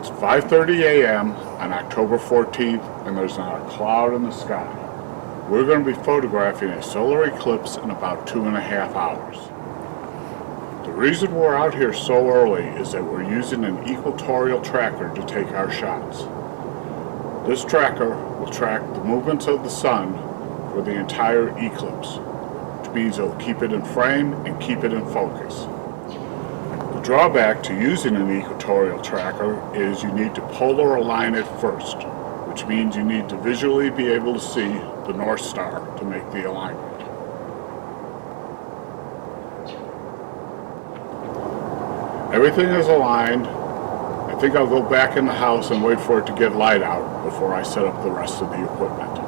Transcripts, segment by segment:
It's 5:30 a.m. on October 14th, and there's not a cloud in the sky. We're going to be photographing a solar eclipse in about 2.5 hours. The reason we're out here so early is that we're using an equatorial tracker to take our shots. This tracker will track the movements of the sun for the entire eclipse, which means it'll keep it in frame and keep it in focus. The drawback to using an equatorial tracker is you need to polar align it first, which means you need to visually be able to see the North Star to make the alignment. Everything is aligned. I think I'll go back in the house and wait for it to get light out before I set up the rest of the equipment.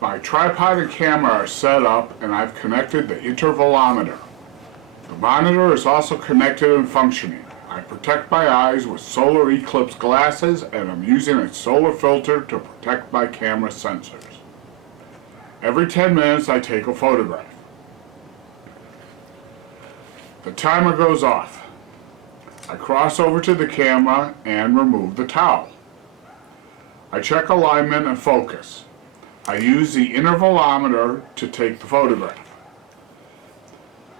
My tripod and camera are set up, and I've connected the intervalometer. The monitor is also connected and functioning. I protect my eyes with Solar Eclipse glasses, and I'm using a solar filter to protect my camera sensors. Every 10 minutes I take a photograph. The timer goes off. I cross over to the camera and remove the towel. I check alignment and focus. I use the intervalometer to take the photograph.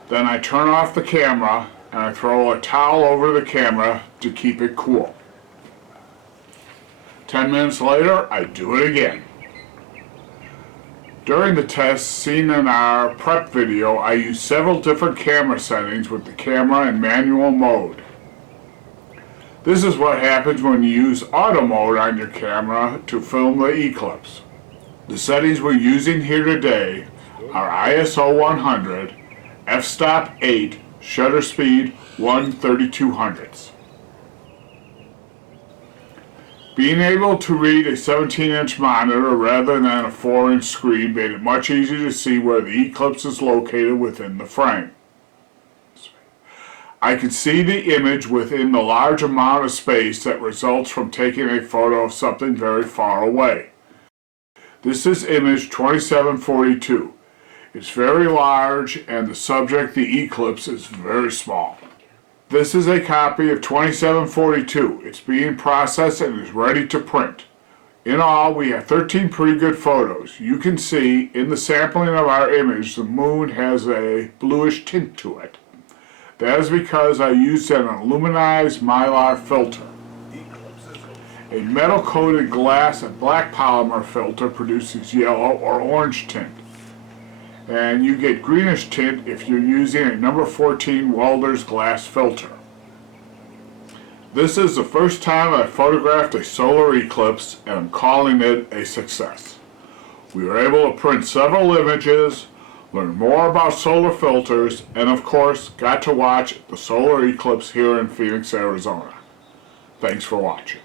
Then I turn off the camera and I throw a towel over the camera to keep it cool. 10 minutes later, I do it again. During the test seen in our prep video, I used several different camera settings with the camera in manual mode. This is what happens when you use auto mode on your camera to film the eclipse. The settings we're using here today are ISO 100, f-stop 8, shutter speed 1/3200ths. Being able to read a 17-inch monitor rather than a 4-inch screen made it much easier to see where the eclipse is located within the frame. I could see the image within the large amount of space that results from taking a photo of something very far away. This is image 2742. It's very large, and the subject, the eclipse, is very small. This is a copy of 2742. It's being processed and is ready to print. In all, we have 13 pretty good photos. You can see in the sampling of our image, the moon has a bluish tint to it. That is because I used an aluminized mylar filter. A metal-coated glass and black polymer filter produces yellow or orange tint. And you get greenish tint if you're using a number 14 welder's glass filter. This is the first time I've photographed a solar eclipse, and I'm calling it a success. We were able to print several images, learn more about solar filters, and of course got to watch the solar eclipse here in Phoenix, Arizona. Thanks for watching.